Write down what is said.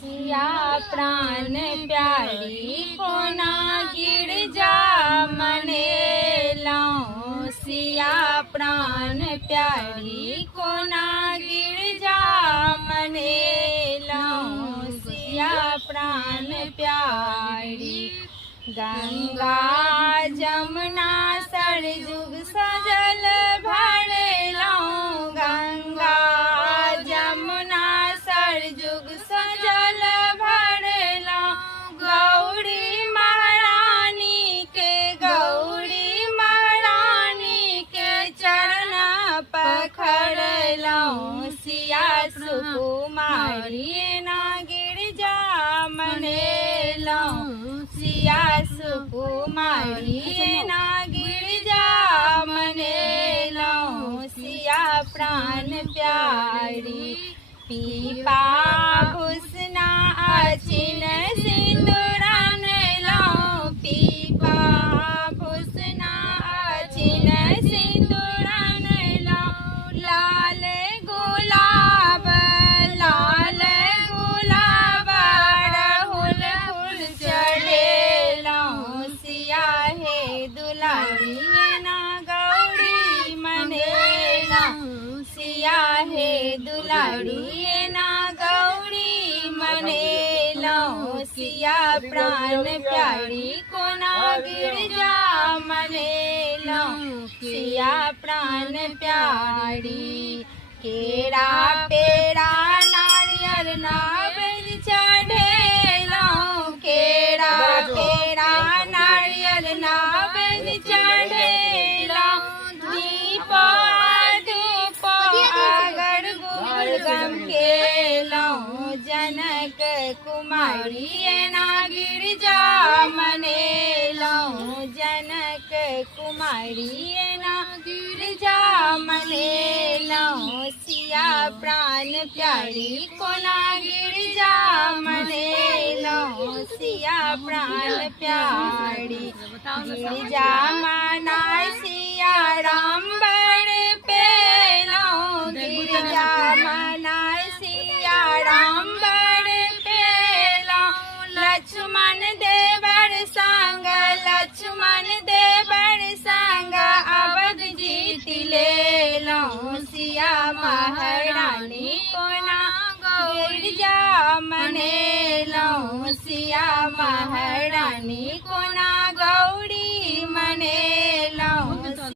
सिया प्राण प्यारी कोना गिरजा मनेला। सिया प्राण प्यारी कोना गिरजा मनेला। सिया प्राण प्यारी गंगा जमुना सरजुग सजल भरेला। गंगा जमुना सरजुग सजल भरेला। गौरी महारानी के गौरी महारानी के चरण पखड़ला। सिया सुकुमारी ना गिरजा मनेला। सिया सुकुमारी ना गिरजा मनेला। सिया प्राण प्यारी पीपा भूषना अचिन सिंदूरन लाओ। पीपा भूषना अचिन सिंदूरन लाओ। लाल गुलाब राहुल फूल चढ़ेला। सिया हे दुलारी ना गौरी मनेला। सिया हे दुलारी ना गौरी मनेला। सिया प्राण प्यारी कोना गिरजा मनेला। सिया प्राण प्यारी केरा पेड़ा नारियल नावेल चढ़ेला। केरा केरा नारियल नावेल चढ़ेला। दीप धूप अगर गुलगम केला। जनक कुमारी ना गिरजा मनेला। जनक कुमारी ना गिरजा मनेला। सिया प्राण प्यारी कोना गिरजा मनेला। सिया प्राण प्यारी गिरजा मना सिया राम बड़ पेला। गिरजा मना सिया राम बड़ पेला। लक्ष्मण देवर संग लक्ष्मण देवर संग अवध जीत लेला। सिया महारानी कोना गिरजा मनेला। सिया महारानी कोना